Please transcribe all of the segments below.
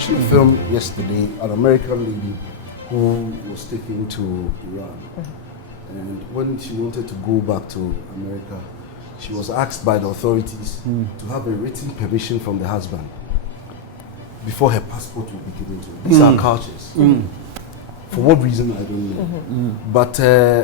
watching a film yesterday, an American lady who was taken to Iran. And when she wanted to go back to America, she was asked by the authorities to have a written permission from the husband before her passport would be given to her. These are cultures. For what reason, I don't know. But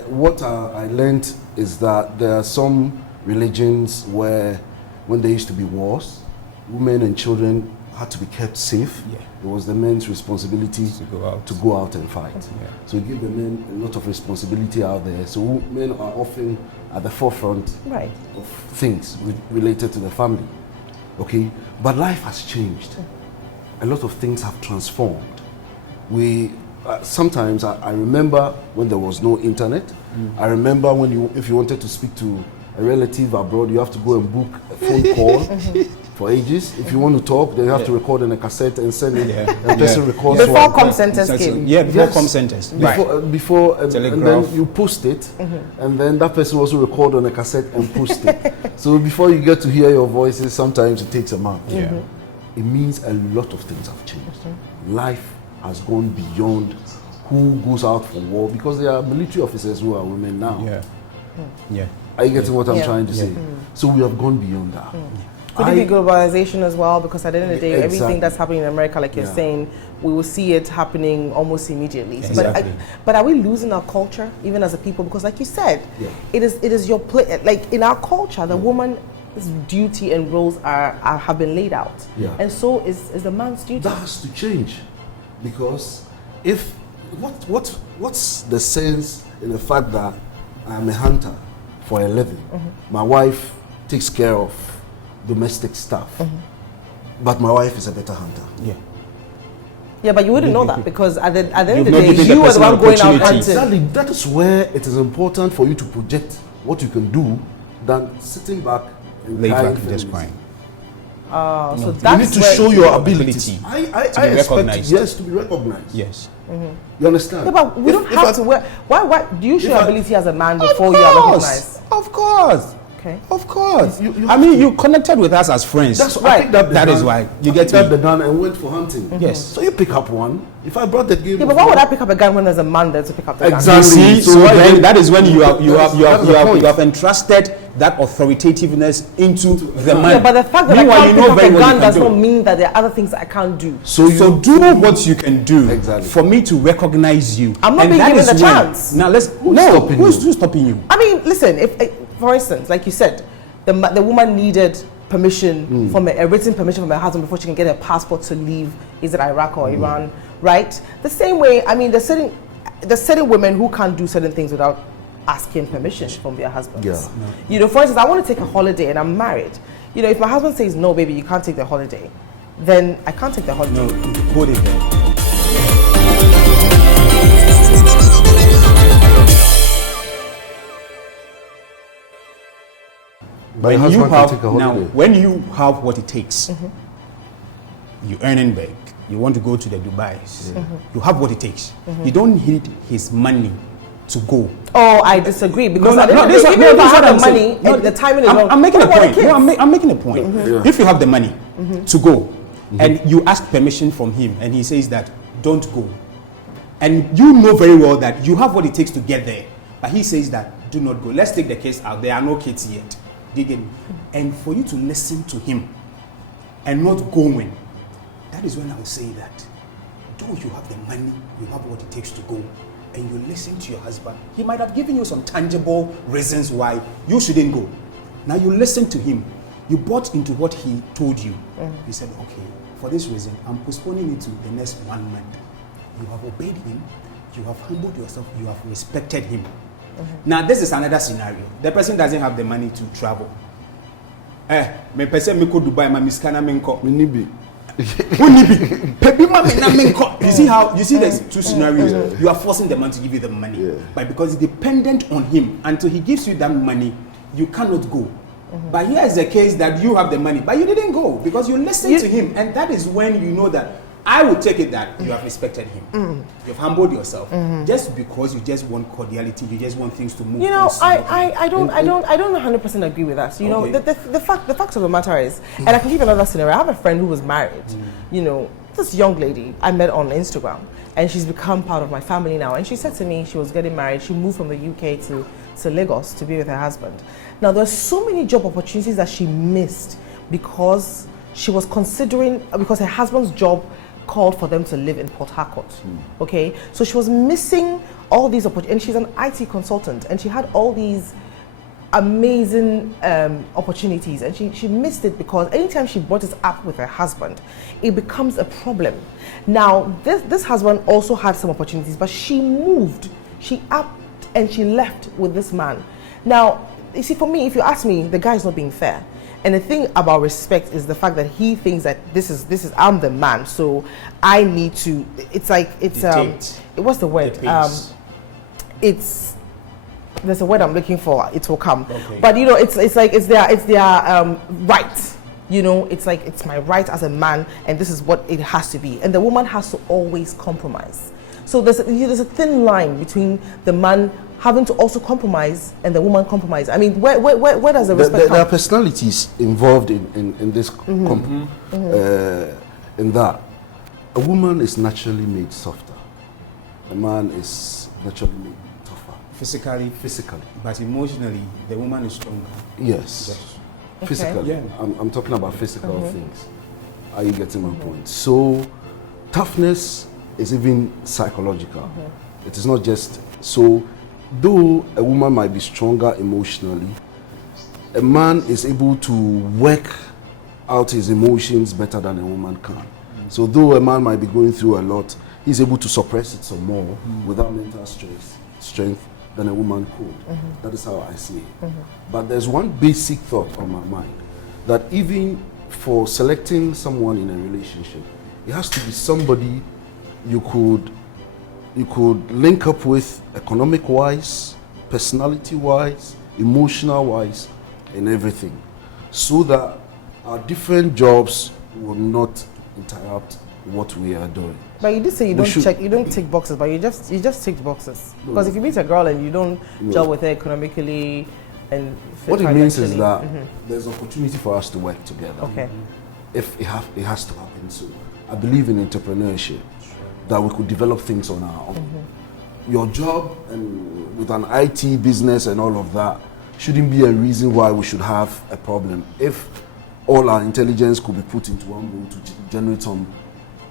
what I learned is that there are some religions where, when there used to be wars, women and children had to be kept safe. It was the men's responsibility to go out and fight. So it gave the men a lot of responsibility out there. So men are often at the forefront of things related to the family. Okay, but life has changed. A lot of things have transformed. Sometimes I remember when there was no internet. I remember when if you wanted to speak to a relative abroad, you have to go and book a phone call for ages. If you want to talk, then you have to record in a cassette and send it. The person records before com centers came. Before com centers. Before and then you post it, and then that person also record on a cassette and post it. So before you get to hear your voices, sometimes it takes a month. It means a lot of things have changed. Life has gone beyond who goes out for war, because there are military officers who are women now. Are you getting what I'm trying to say? So we have gone beyond that. Could it be globalization as well? Because at the end of the day, everything that's happening in America, like you're saying, we will see it happening almost immediately. But are we losing our culture, even as a people? Because like you said, it is your place. Like in our culture, the woman's duty and roles have been laid out. And so is the man's duty. That has to change. Because what's the sense in the fact that I'm a hunter for a living? My wife takes care of domestic stuff, but my wife is a better hunter. Yeah, but you wouldn't know that, because at the end of the day, you are the one going out hunting. Exactly. That is where it is important for you to project what you can do than sitting back and just crying. So that's you need to show your ability. I expect recognized. to be recognized. You understand? Yeah, but we don't have to. Why do you show ability as a man before you are recognized? Of course. Okay. Of course. I mean, you connected with us as friends. That's right. That is why you get the gun and went for hunting. Yes. So you pick up one. If I brought that game. Yeah, but why would I pick up a gun when there's a man there to pick up the gun? Exactly. So then that is when you have entrusted that authoritativeness into the man. Yeah, but the fact that I can't pick up a gun does not mean that there are other things that I can't do. So do what you can do for me to recognize you. I'm not being given the chance. Now who's stopping you? I mean, listen, if for instance, like you said, the woman needed permission from a written permission from her husband before she can get a passport to leave, is it Iraq or Iran, right? The same way, I mean, there's certain women who can't do certain things without asking permission from their husbands. You know, for instance, I want to take a holiday and I'm married. You know, if my husband says, no, baby, you can't take the holiday, then I can't take the holiday. No, hold it there. When you have what it takes, you earning big, you want to go to the Dubais, you have what it takes. You don't need his money to go. Oh, I disagree, because even if I have the money, the timing is wrong. I'm making a point. I'm making a point. If you have the money to go, and you ask permission from him, and he says that don't go, and you know very well that you have what it takes to get there, but he says that do not go. Let's take the case out. There are no kids yet. And for you to listen to him and not going, that is when I will say that though you have the money, you have what it takes to go, and you listen to your husband, he might have given you some tangible reasons why you shouldn't go. Now you listen to him, you bought into what he told you. You said, okay, for this reason, I'm postponing it to the next 1 month. You have obeyed him, you have humbled yourself, you have respected him. Now this is another scenario. The person doesn't have the money to travel. Me person me go Dubai, ma miskana me nko. Me nibi. You see there's two scenarios. You are forcing the man to give you the money. But because it's dependent on him, until he gives you that money, you cannot go. But here is the case that you have the money, but you didn't go because you listened to him, and that is when you know that I would take it that you have respected him. You've humbled yourself. Just because you just want cordiality, you just want things to move. You know, I don't 100% agree with that. You know, the fact of the matter is, and I can give another scenario. I have a friend who was married, you know, this young lady I met on Instagram, and she's become part of my family now. And she said to me she was getting married. She moved from the UK to Lagos to be with her husband. Now, there's so many job opportunities that she missed because she was considering, because her husband's job called for them to live in Port Harcourt. Okay, so she was missing all these opportunities, and she's an IT consultant, and she had all these amazing opportunities, and she missed it because anytime she brought it up with her husband, it becomes a problem. Now, this husband also had some opportunities, but she moved, she upped, and she left with this man. Now, you see, for me, if you ask me, the guy is not being fair. And the thing about respect is the fact that he thinks that this is I'm the man, so I need to. It's like what's the word? There's a word I'm looking for. It will come. Okay. But you know, it's their right. You know, it's like it's my right as a man, and this is what it has to be. And the woman has to always compromise. So there's a thin line between the man having to also compromise and the woman compromise. I mean, where does the respect come? There are personalities involved in this in that a woman is naturally made softer, a man is naturally made tougher. Physically, but emotionally, the woman is stronger. Yes. Okay. Physically, yeah. I'm talking about physical things. Are you getting my point? So, toughness is even psychological. It is not just so. Though a woman might be stronger emotionally, a man is able to work out his emotions better than a woman can. So though a man might be going through a lot, he's able to suppress it some more without mental strength than a woman could. That is how I see it. But there's one basic thought on my mind, that even for selecting someone in a relationship, it has to be somebody you could link up with economic-wise, personality-wise, emotional-wise, and everything, so that our different jobs will not interrupt what we are doing. But you did say you don't tick boxes, but you just tick boxes. Because if you meet a girl and you don't gel with her economically and what it means is that there's opportunity for us to work together. Okay. If it has to happen. So I believe in entrepreneurship, that we could develop things on our own. Your job and with an IT business and all of that shouldn't be a reason why we should have a problem. If all our intelligence could be put into one goal to generate some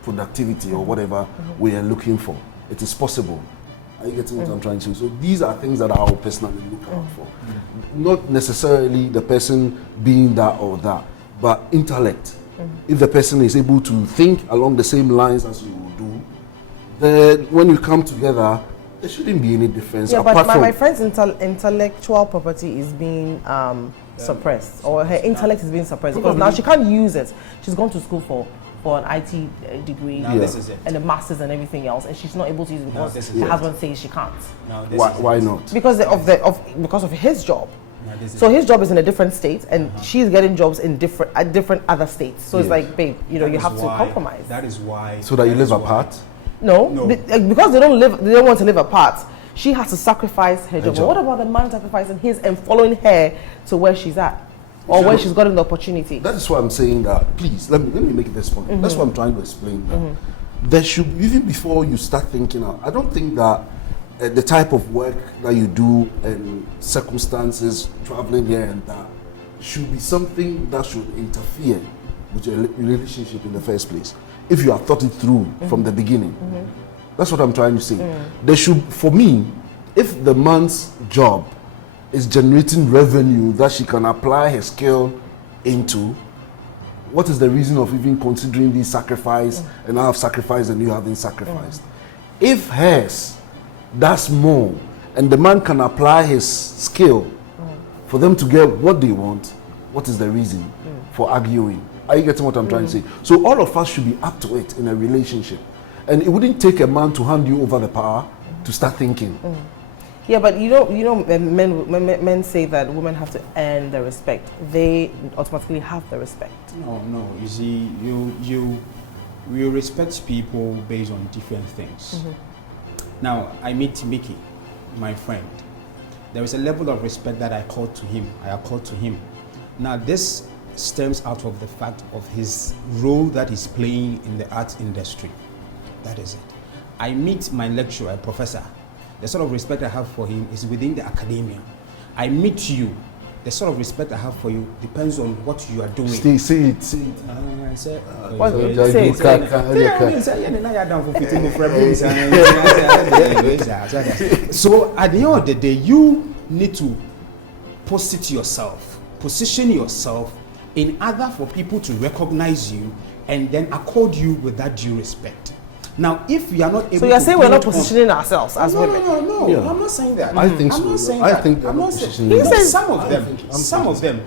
productivity or whatever we are looking for, it is possible. Are you getting what I'm trying to say? So these are things that I will personally look out for. Not necessarily the person being that or that, but intellect. If the person is able to think along the same lines as you will do, then when you come together, there shouldn't be any difference. Yeah, but my friend's intellectual property is being suppressed, or her intellect is being suppressed, because now she can't use it. She's gone to school for an IT degree this is it. and a master's and everything else, and she's not able to use it because her husband says she can't. Why not? Because of his job. So his job is in a different state, and she's getting jobs in different other states. So it's like, babe, you know, you have to compromise. That is why. So that you live apart? No. Because they don't want to live apart. She has to sacrifice her job. But what about the man sacrificing his and following her to where she's at, or where she's gotten the opportunity? That is why I'm saying that. Please let me make this point. That's what I'm trying to explain. That there should, even before you start thinking out, I don't think that the type of work that you do and circumstances, traveling here and that, should be something that should interfere with your relationship in the first place. If you have thought it through from the beginning. That's what I'm trying to say. There should, for me, if the man's job is generating revenue that she can apply her skill into, what is the reason of even considering this sacrifice, and I have sacrificed and you haven't sacrificed? If hers, that's more, and the man can apply his skill for them to get what they want, what is the reason for arguing? Are you getting what I'm trying to say? So all of us should be up to it in a relationship. And it wouldn't take a man to hand you over the power to start thinking. Yeah, but you know, men say that women have to earn the respect. They automatically have the respect. No. You see, you respect people based on different things. Now, I meet Mickey, my friend. There is a level of respect that I accord to him. Now, this stems out of the fact of his role that he's playing in the arts industry. That is it. I meet my lecturer, a professor. The sort of respect I have for him is within the academia. I meet you. The sort of respect I have for you depends on what you are doing. Say it. So at the end of the day, you need to position yourself in order for people to recognize you and then accord you with that due respect. Now, if we are not able to... So you're saying we're not positioning ourselves as women? No. Yeah. I'm not saying that. I think I'm so. not saying I that. think I'm not saying... He says some of them.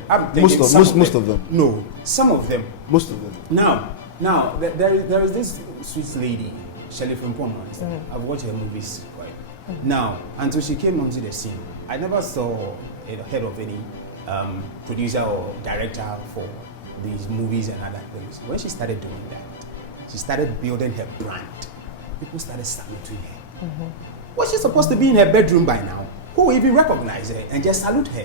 Most of them. No, some of them. Most of them. Now, there is this sweet lady, Shelley from Poma. I've watched her movies quite. Now, until she came onto the scene, I never saw a head of any producer or director for these movies and other things. When she started doing that, she started building her brand. People started saluting her. Was she supposed to be in her bedroom by now? Who will even recognize her and just salute her?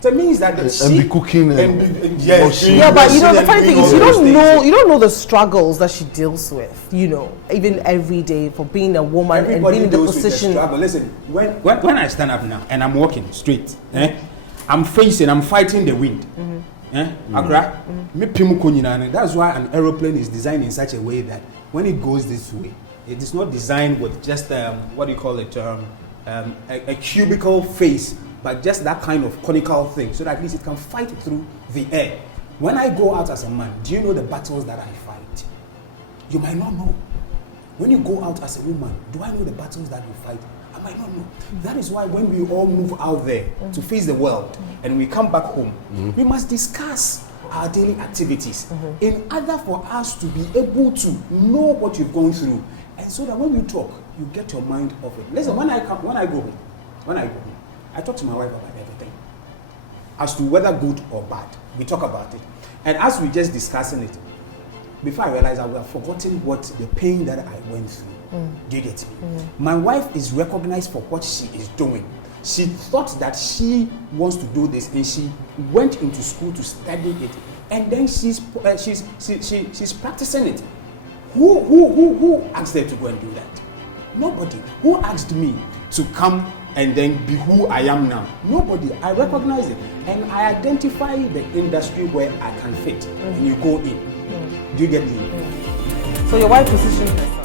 So it means that and be cooking and yes, yeah, but you know the funny thing is you don't know the struggles that she deals with. You know, even every day for being a woman and being in the position. Listen, when I stand up now and I'm walking straight, I'm fighting the wind. That's why an aeroplane is designed in such a way that when it goes this way, it is not designed with just what do you call it, a cubical face, but just that kind of conical thing, so that at least it can fight through the air. When I go out as a man, do you know the battles that I fight? You might not know. When you go out as a woman, do I know the battles that you fight? I might not know. That is why when we all move out there to face the world and we come back home, we must discuss our daily activities in order for us to be able to know what you've gone through, and so that when we talk, you get your mind off it. Listen, when I go home, I talk to my wife about everything, as to whether good or bad. We talk about it, and as we just discussing it, before I realize I would have forgotten what the pain that I went through. Do you get me? My wife is recognized for what she is doing. She thought that she wants to do this, and she went into school to study it, and then she's practicing it. Who asked her to go and do that? Nobody. Who asked me to come and then be who I am now? Nobody. I recognize it, and I identify the industry where I can fit, and you go in. Do you get me? So your wife positioned herself.